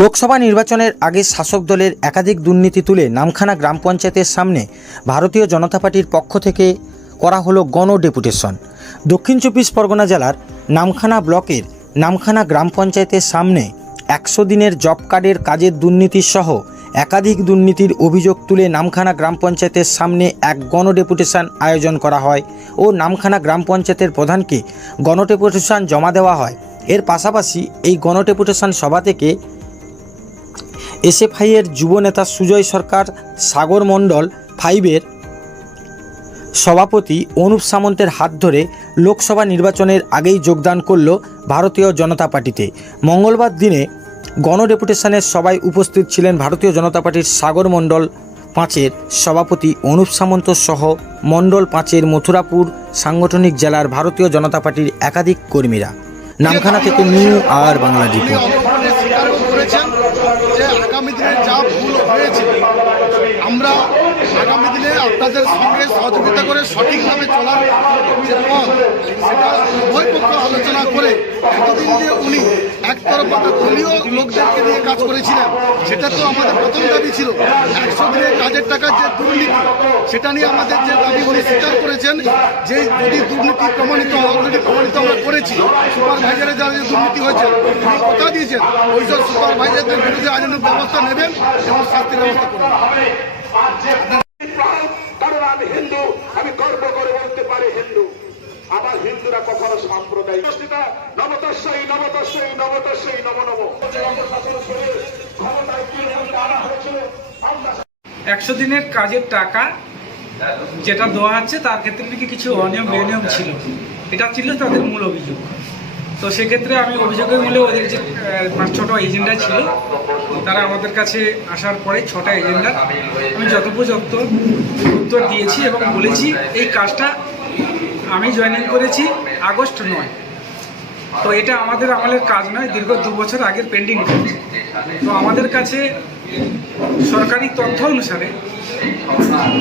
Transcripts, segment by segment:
লোকসভা নির্বাচনের আগে শাসক দলের একাধিক দুর্নীতি তুলে নামখানা গ্রাম পঞ্চায়েতের সামনে ভারতীয় জনতা পার্টির পক্ষ থেকে করা হলো গণ ডেপুটেশন। দক্ষিণ চব্বিশ পরগনা জেলার নামখানা ব্লকের নামখানা গ্রাম পঞ্চায়েতের সামনে 100 দিনের জব কার্ডের কাজের দুর্নীতির সহ একাধিক দুর্নীতির অভিযোগ তুলে নামখানা গ্রাম পঞ্চায়েতের সামনে এক গণ ডেপুটেশন আয়োজন করা হয় ও নামখানা গ্রাম পঞ্চায়েতের প্রধানকে গণ ডেপুটেশন জমা দেওয়া হয়। এর পাশাপাশি এই গণ ডেপুটেশন সভা থেকে এসএফআইয়ের যুব নেতা সুজয় সরকার, সাগর মণ্ডল 5-এর সভাপতি অনুপ সামন্তের হাত ধরে লোকসভা নির্বাচনের আগেই যোগদান করল ভারতীয় জনতা পার্টিতে। মঙ্গলবার দিনে গণ ডেপুটেশনের সভায় উপস্থিত ছিলেন ভারতীয় জনতা পার্টির সাগর মণ্ডল 5-এর সভাপতি অনুপ সামন্ত সহ মণ্ডল 5-এর মথুরাপুর সাংগঠনিক জেলার ভারতীয় জনতা পার্টির একাধিক কর্মীরা। নামখানা থেকে নিউ আর বাংলা রিপোর্ট। আগামী দিনে যা ভুল হয়েছে আমরা আগামী দিনে আপনাদের সঙ্গে সহযোগিতা করে সঠিকভাবে চলার যে পথ সেটা উভয় পক্ষ আলোচনা করে এতদিন যে উনি একতরফা দলীয় লোকদেরকে নিয়ে কাজ করেছিলেন সেটা তো আমাদের প্রথম দাবি ছিল। 100 দিনের কাজের টাকার যে দুর্নীতি সেটা নিয়ে আমাদের যে দাবি উনি স্বীকার করেছেন যে যদি দুর্নীতি প্রমাণিত অলরেডি প্রমাণিত আমরা করেছি। সুপারভাইজারের যারা যে দুর্নীতি হয়েছে উনি কথা দিয়েছেন ওই সব সুপারভাইজারদের বিরুদ্ধে আইনানুগ ব্যবস্থা নেবেন এবং শাস্তির ব্যবস্থা করবেন। কারণ আমি হিন্দু, আমি গর্ব করে বলতে পারি হিন্দু। আবার হিন্দুরা কখনো সাম্প্রদায়িক নবতস্যই নবতস্যই নবতস্যই নম নম 100 দিনের কাজের টাকা যেটা দেওয়া হচ্ছে তার ক্ষেত্রে নাকি কিছু অনিয়ম বেনিয়ম ছিল, এটা ছিল তাদের মূল অভিযোগ। তো সেক্ষেত্রে আমি অভিযোগের মূলে ওদের যে 5-6টা এজেন্ডা ছিল তারা আমাদের কাছে আসার পরে 6টা এজেন্ডা আমি যথোপযুক্ত উত্তর দিয়েছি এবং বলেছি এই কাজটা আমি জয়েনিং করেছি আগস্ট 9। তো এটা আমাদের আমলের কাজ নয়, দীর্ঘ 2 বছর আগের পেন্ডিং কাজ। তো আমাদের কাছে সরকারি তথ্য অনুসারে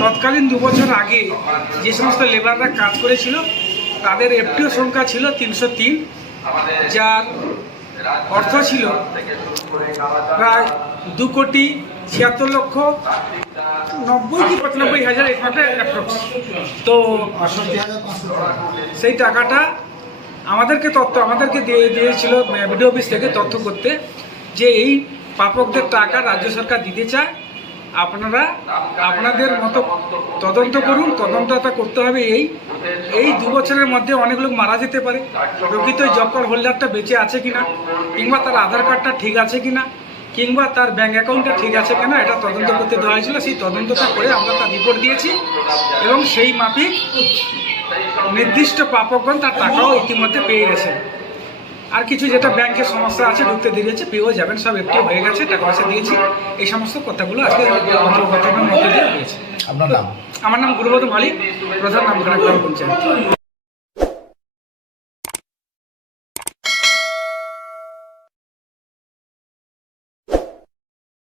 তৎকালীন 2 বছর আগে যে সমস্ত লেবাররা কাজ করেছিল তাদের এফটিও সংখ্যা ছিল 303, যার অর্থ ছিল প্রায় 2,76,90,95,000 অ্যাপ্রক্স। তো সেই টাকাটা আমাদেরকে দিয়েছিল বিডিও অফিস থেকে তথ্য করতে যে এই প্রাপকদের টাকা রাজ্য সরকার দিতে চায়, আপনারা আপনাদের মতো তদন্ত করুন। তদন্তটা করতে হবে এই 2 বছরের মধ্যে অনেক লোক মারা যেতে পারে, প্রকৃত জব কার্ড হোল্ডারটা বেঁচে আছে কিনা, কিংবা তার আধার কার্ডটা ঠিক আছে কিনা, কিংবা তার ব্যাঙ্ক অ্যাকাউন্টটা ঠিক আছে কিনা, এটা তদন্ত করতে দেওয়া হয়েছিল। সেই তদন্তটা করে আমরা তার রিপোর্ট দিয়েছি এবং সেই মাফিক নির্দিষ্ট প্রাপকগণ তার টাকাও ইতিমধ্যে পেয়ে গেছেন। আর কিছু যেটা ব্যাংকের সমস্যা আছে ঢুকতে দিয়েছে, পেয়েও যাবেন, সব এফটিও হয়ে গেছে, টাকা পয়সা দিয়েছি। এই সমস্ত কথাগুলো আজকে ঘটনার মধ্যে দিয়ে হয়েছে। আপনার নাম? আমার নাম গুরুবধ মালিক, প্রধান নামখানা গ্রাম পঞ্চায়েত।